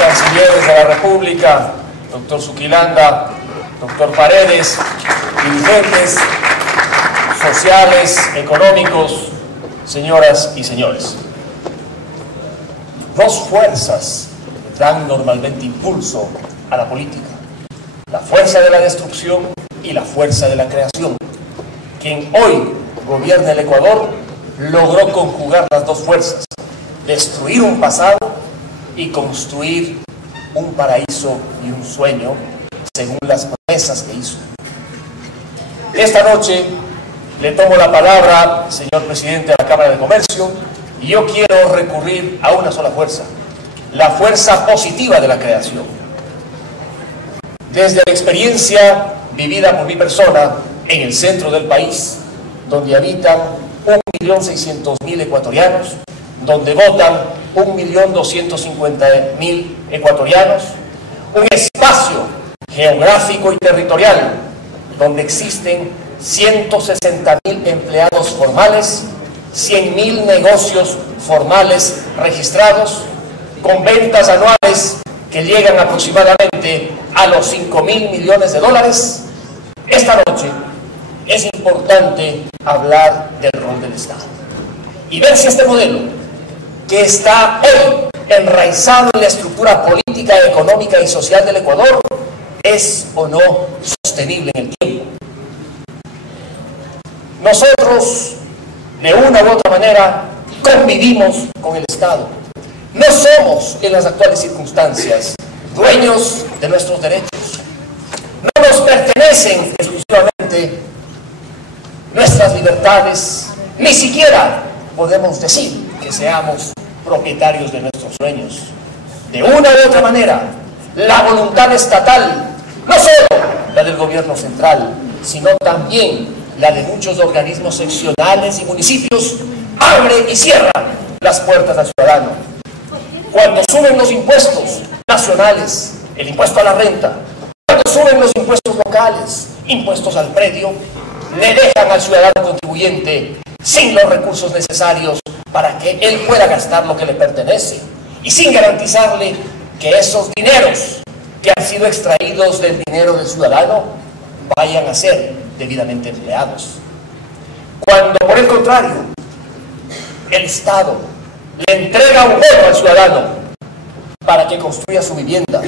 cancilleres de la República, doctor Zuquilanda, doctor Paredes, dirigentes sociales, económicos, señoras y señores. Dos fuerzas dan normalmente impulso a la política: la fuerza de la destrucción y la fuerza de la creación. Quien hoy gobierna el Ecuador logró conjugar las dos fuerzas, destruir un pasado y construir un paraíso y un sueño según las promesas que hizo. Esta noche le tomo la palabra, señor presidente de la Cámara de Comercio, y yo quiero recurrir a una sola fuerza: la fuerza positiva de la creación. Desde la experiencia vivida por mi persona en el centro del país, donde habitan 1.600.000 ecuatorianos, donde votan 1.250.000 ecuatorianos, un espacio geográfico y territorial donde existen 160.000 empleados formales, 100.000 negocios formales registrados, con ventas anuales que llegan aproximadamente a los 5.000 millones de dólares. Esta noche es importante hablar del rol del Estado y ver si este modelo, que está hoy enraizado en la estructura política, económica y social del Ecuador, es o no sostenible en el tiempo. Nosotros, de una u otra manera, convivimos con el Estado. No somos, en las actuales circunstancias, dueños de nuestros derechos. No nos pertenecen exclusivamente nuestras libertades, ni siquiera podemos decir que seamos propietarios de nuestros sueños. De una u otra manera, la voluntad estatal, no solo la del gobierno central, sino también la de muchos organismos seccionales y municipios, abre y cierra las puertas al ciudadano. Cuando suben los impuestos nacionales, el impuesto a la renta, cuando suben los impuestos locales, impuestos al predio, le dejan al ciudadano contribuyente sin los recursos necesarios para que él pueda gastar lo que le pertenece y sin garantizarle que esos dineros que han sido extraídos del dinero del ciudadano vayan a ser debidamente empleados. Cuando, por el contrario, el Estado le entrega un bono al ciudadano para que construya su vivienda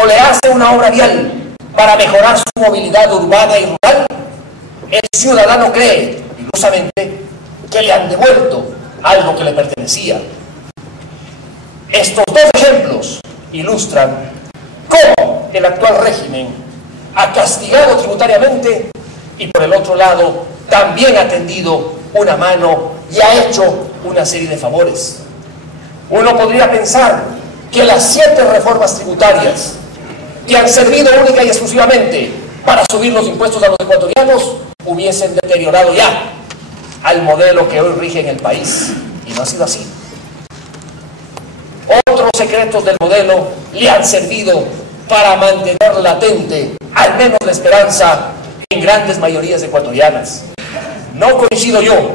o le hace una obra vial para mejorar su movilidad urbana y rural, el ciudadano cree, ilusamente, que le han devuelto algo que le pertenecía. Estos dos ejemplos ilustran cómo el actual régimen ha castigado tributariamente y, por el otro lado, también ha tendido una mano y ha hecho una serie de favores. Uno podría pensar que las 7 reformas tributarias que han servido única y exclusivamente para subir los impuestos a los ecuatorianos hubiesen deteriorado ya al modelo que hoy rige en el país, y no ha sido así. Otros secretos del modelo le han servido para mantener latente al menos la esperanza en grandes mayorías ecuatorianas. No coincido yo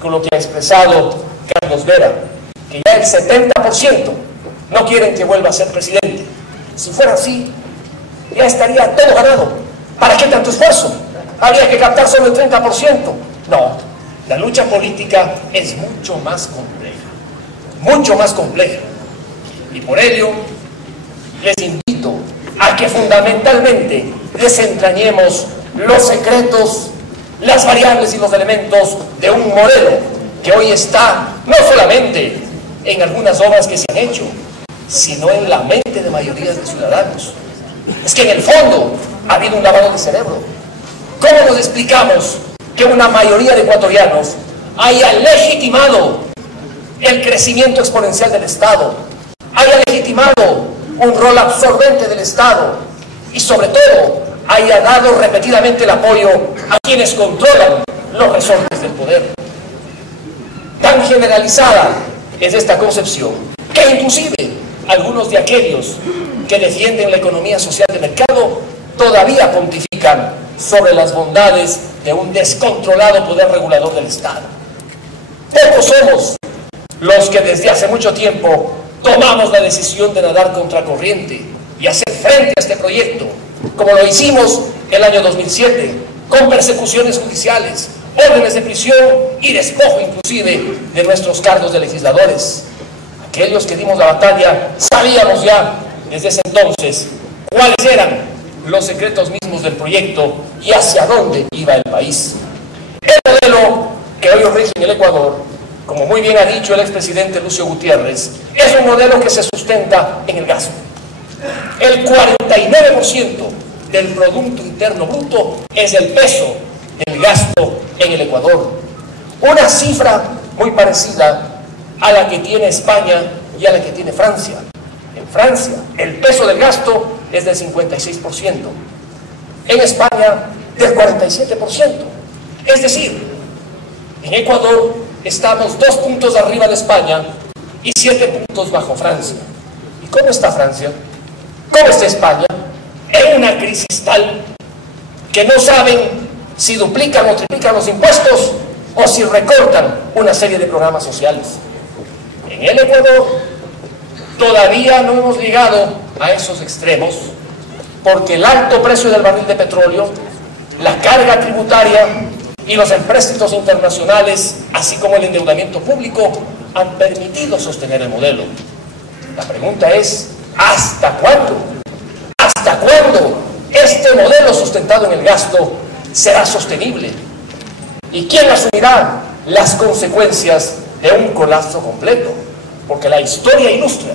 con lo que ha expresado Carlos Vera, que ya el 70% no quieren que vuelva a ser presidente. Si fuera así, ya estaría todo ganado. ¿Para qué tanto esfuerzo? Habría que captar solo el 30%. No, la lucha política es mucho más compleja. Y por ello, les invito a que fundamentalmente desentrañemos los secretos, las variables y los elementos de un modelo que hoy está no solamente en algunas obras que se han hecho, sino en la mente de mayorías de ciudadanos. Es que en el fondo ha habido un lavado de cerebro. ¿Cómo nos explicamos que una mayoría de ecuatorianos haya legitimado el crecimiento exponencial del Estado, haya legitimado un rol absorbente del Estado y, sobre todo, haya dado repetidamente el apoyo a quienes controlan los resortes del poder? Tan generalizada es esta concepción que inclusive algunos de aquellos que defienden la economía social de mercado todavía pontifican sobre las bondades de un descontrolado poder regulador del Estado. Pocos somos los que desde hace mucho tiempo tomamos la decisión de nadar contracorriente y hacer frente a este proyecto, como lo hicimos el año 2007, con persecuciones judiciales, órdenes de prisión y despojo inclusive de nuestros cargos de legisladores. Aquellos que dimos la batalla sabíamos ya desde ese entonces cuáles eran los secretos mismos del proyecto y hacia dónde iba el país. El modelo que hoy rige en el Ecuador, como muy bien ha dicho el expresidente Lucio Gutiérrez, es un modelo que se sustenta en el gasto. El 49% del Producto Interno Bruto es el peso del gasto en el Ecuador. Una cifra muy parecida a la que tiene España y a la que tiene Francia. En Francia, el peso del gasto es del 56%. En España, del 47%. Es decir, en Ecuador estamos 2 puntos arriba de España y 7 puntos bajo Francia. ¿Y cómo está Francia? ¿Cómo está España? En una crisis tal que no saben si duplican o triplican los impuestos o si recortan una serie de programas sociales. En el Ecuador todavía no hemos llegado a esos extremos porque el alto precio del barril de petróleo, la carga tributaria y los empréstitos internacionales, así como el endeudamiento público, han permitido sostener el modelo. La pregunta es, ¿hasta cuándo? ¿Hasta cuándo este modelo sustentado en el gasto será sostenible? ¿Y quién asumirá las consecuencias de un colapso completo? Porque la historia ilustra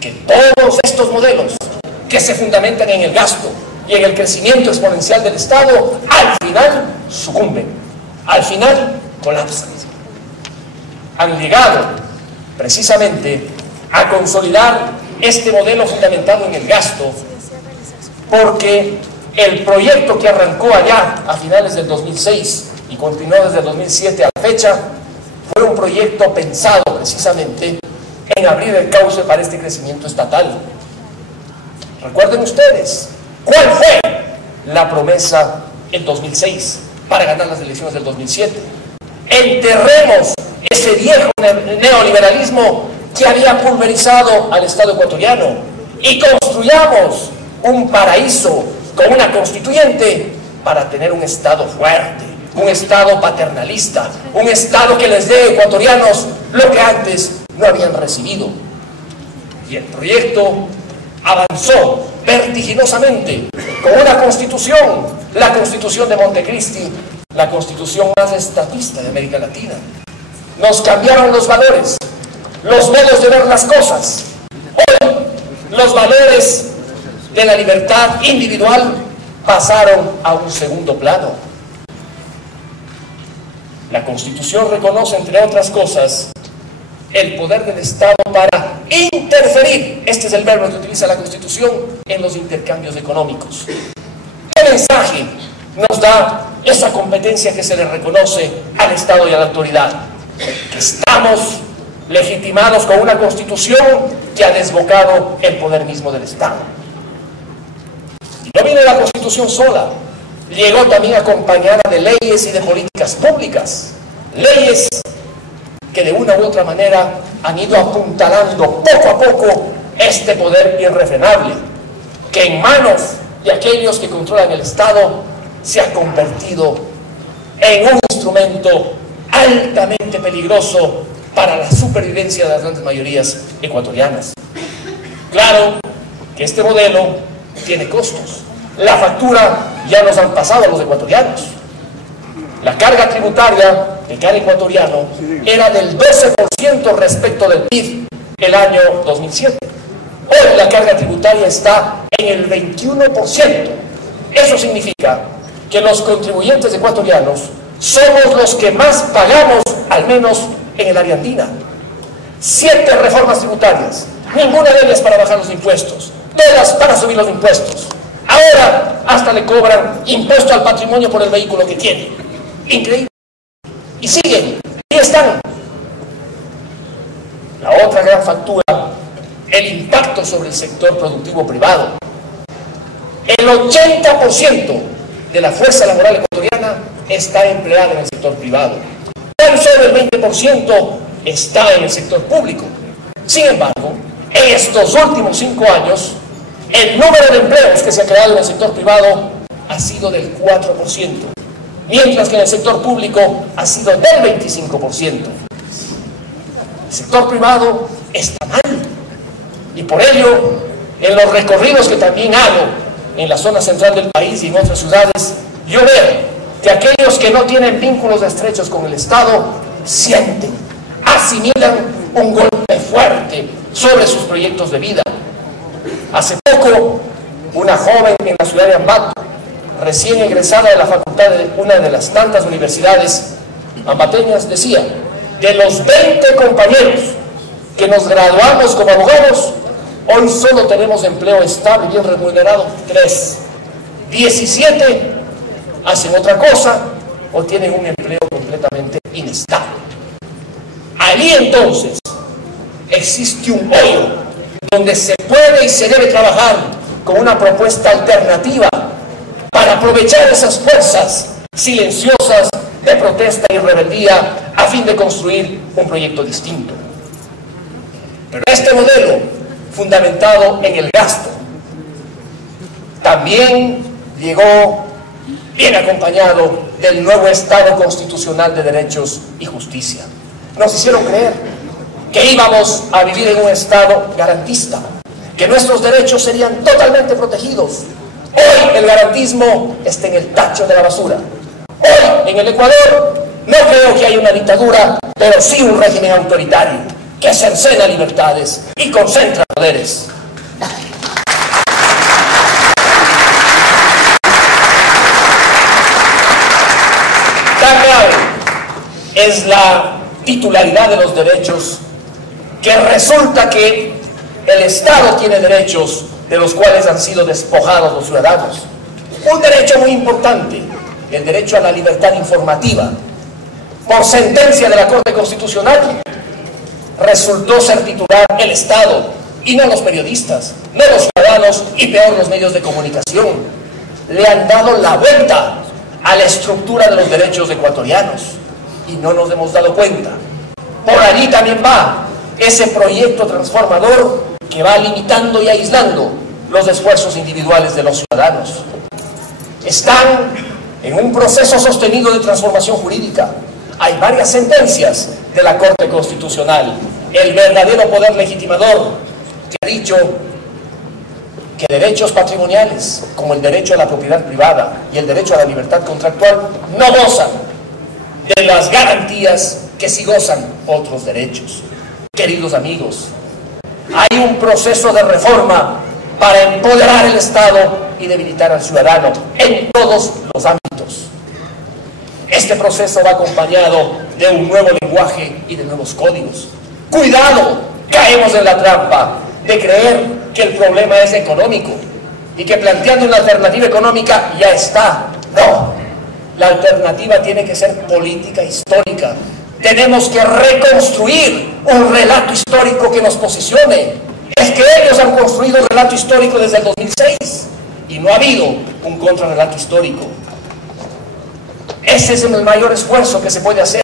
que todos estos modelos que se fundamentan en el gasto y en el crecimiento exponencial del Estado, al final sucumben, al final colapsan. Han llegado precisamente a consolidar este modelo fundamentado en el gasto porque el proyecto que arrancó allá a finales del 2006 y continuó desde el 2007 a la fecha fue un proyecto pensado precisamente en abrir el cauce para este crecimiento estatal. Recuerden ustedes, ¿cuál fue la promesa en 2006 para ganar las elecciones del 2007? Enterremos ese viejo neoliberalismo que había pulverizado al Estado ecuatoriano y construyamos un paraíso con una constituyente para tener un Estado fuerte, un Estado paternalista, un Estado que les dé a ecuatorianos lo que antes no habían recibido. Y el proyecto avanzó vertiginosamente con una constitución, la Constitución de Montecristi, la constitución más estatista de América Latina. Nos cambiaron los valores, los modos de ver las cosas. Hoy los valores de la libertad individual pasaron a un segundo plano. La Constitución reconoce, entre otras cosas, el poder del Estado para interferir, este es el verbo que utiliza la Constitución, en los intercambios económicos. ¿Qué mensaje nos da esa competencia que se le reconoce al Estado y a la autoridad? Que estamos legitimados con una Constitución que ha desbocado el poder mismo del Estado. Y no viene la Constitución sola, llegó también acompañada de leyes y de políticas públicas, leyes que de una u otra manera han ido apuntalando poco a poco este poder irrefrenable, que en manos de aquellos que controlan el Estado se ha convertido en un instrumento altamente peligroso para la supervivencia de las grandes mayorías ecuatorianas. Claro que este modelo tiene costos. La factura ya nos han pasado a los ecuatorianos. La carga tributaria de cada ecuatoriano era del 12% respecto del PIB el año 2007. Hoy la carga tributaria está en el 21%. Eso significa que los contribuyentes ecuatorianos somos los que más pagamos, al menos en el área andina. 7 reformas tributarias, ninguna de ellas para bajar los impuestos, todas para subir los impuestos. Ahora hasta le cobran impuesto al patrimonio por el vehículo que tiene. Increíble. Y siguen, ahí están. La otra gran factura, el impacto sobre el sector productivo privado. El 80% de la fuerza laboral ecuatoriana está empleada en el sector privado. Tan solo el 20% está en el sector público. Sin embargo, En estos últimos 5 años, el número de empleos que se ha creado en el sector privado ha sido del 4%, mientras que en el sector público ha sido del 25%. El sector privado está mal, y por ello, en los recorridos que también hago en la zona central del país y en otras ciudades, yo veo que aquellos que no tienen vínculos estrechos con el Estado sienten, asimilan un golpe fuerte sobre sus proyectos de vida. Hace poco, una joven en la ciudad de Ambato, recién egresada de la facultad de una de las tantas universidades ambateñas, decía: de los 20 compañeros que nos graduamos como abogados, hoy solo tenemos empleo estable y bien remunerado 3. 17 hacen otra cosa o tienen un empleo completamente inestable. Allí entonces existe un hoyo donde se puede y se debe trabajar con una propuesta alternativa para aprovechar esas fuerzas silenciosas de protesta y rebeldía a fin de construir un proyecto distinto. Pero este modelo, fundamentado en el gasto, también llegó bien acompañado del nuevo Estado constitucional de derechos y justicia. Nos hicieron creer que íbamos a vivir en un Estado garantista, que nuestros derechos serían totalmente protegidos. Hoy el garantismo está en el tacho de la basura. Hoy en el Ecuador no creo que haya una dictadura, pero sí un régimen autoritario que cercena libertades y concentra poderes. Tan grave es la titularidad de los derechos que resulta que el Estado tiene derechos de los cuales han sido despojados los ciudadanos. Un derecho muy importante, el derecho a la libertad informativa. Por sentencia de la Corte Constitucional, resultó ser titular el Estado y no los periodistas, no los ciudadanos y peor los medios de comunicación. Le han dado la vuelta a la estructura de los derechos ecuatorianos y no nos hemos dado cuenta. Por allí también va ese proyecto transformador que va limitando y aislando los esfuerzos individuales de los ciudadanos. Están en un proceso sostenido de transformación jurídica. Hay varias sentencias de la Corte Constitucional. El verdadero poder legitimador que ha dicho que derechos patrimoniales, como el derecho a la propiedad privada y el derecho a la libertad contractual, no gozan de las garantías que sí gozan otros derechos. Queridos amigos, hay un proceso de reforma para empoderar el Estado y debilitar al ciudadano en todos los ámbitos. Este proceso va acompañado de un nuevo lenguaje y de nuevos códigos. ¡Cuidado! Caemos en la trampa de creer que el problema es económico y que planteando una alternativa económica ya está. No, la alternativa tiene que ser política histórica. Tenemos que reconstruir un relato histórico que nos posicione. Es que ellos han construido un relato histórico desde el 2006 y no ha habido un contrarrelato histórico. Ese es el mayor esfuerzo que se puede hacer.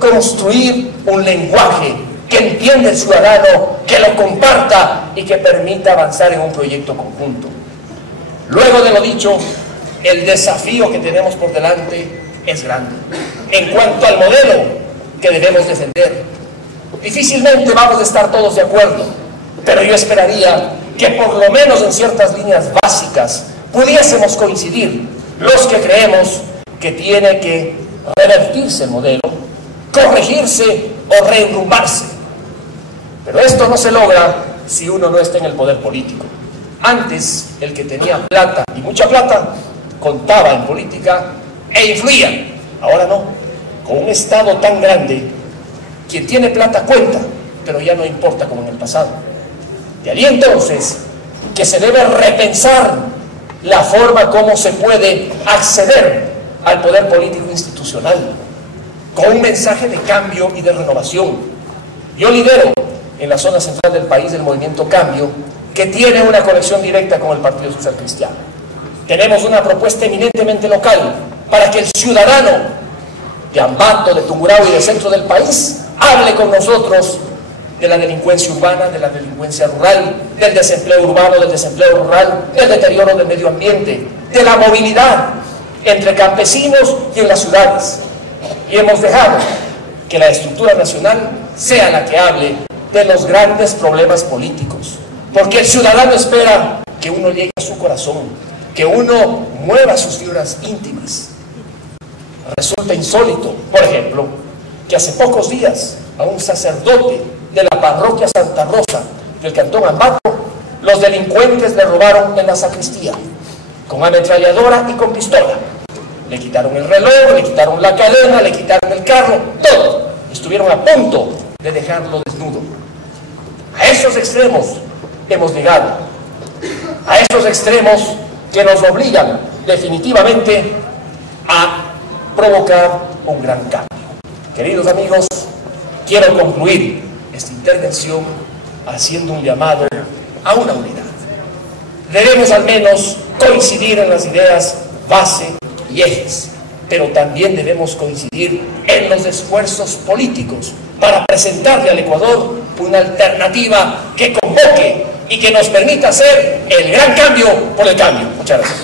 Construir un lenguaje que entienda el ciudadano, que lo comparta y que permita avanzar en un proyecto conjunto. Luego de lo dicho, el desafío que tenemos por delante es grande. En cuanto al modelo que debemos defender, difícilmente vamos a estar todos de acuerdo, pero yo esperaría que por lo menos en ciertas líneas básicas pudiésemos coincidir los que creemos que tiene que revertirse el modelo, corregirse o reenrumbarse. Pero esto no se logra si uno no está en el poder político. Antes, el que tenía plata y mucha plata contaba en política e influía. Ahora no. Con un Estado tan grande, quien tiene plata cuenta, pero ya no importa como en el pasado. De ahí entonces que se debe repensar la forma como se puede acceder al poder político institucional, con un mensaje de cambio y de renovación. Yo lidero en la zona central del país el movimiento Cambio, que tiene una conexión directa con el Partido Social Cristiano. Tenemos una propuesta eminentemente local para que el ciudadano de Ambato, de Tungurahua y del centro del país hable con nosotros de la delincuencia urbana, de la delincuencia rural, del desempleo urbano, del desempleo rural, del deterioro del medio ambiente, de la movilidad entre campesinos y en las ciudades. Y hemos dejado que la estructura nacional sea la que hable de los grandes problemas políticos, porque el ciudadano espera que uno llegue a su corazón, que uno mueva sus fibras íntimas. Resulta insólito, por ejemplo, que hace pocos días a un sacerdote de la parroquia Santa Rosa del cantón Ambato, los delincuentes le robaron en la sacristía, con ametralladora y con pistola. Le quitaron el reloj, le quitaron la cadena, le quitaron el carro, todo. Estuvieron a punto de dejarlo desnudo. A esos extremos hemos llegado, a esos extremos que nos obligan definitivamente a provocar un gran cambio. Queridos amigos, quiero concluir esta intervención haciendo un llamado a una unidad. Debemos al menos coincidir en las ideas base y ejes, pero también debemos coincidir en los esfuerzos políticos para presentarle al Ecuador una alternativa que convoque y que nos permita hacer el gran cambio por el cambio. Muchas gracias.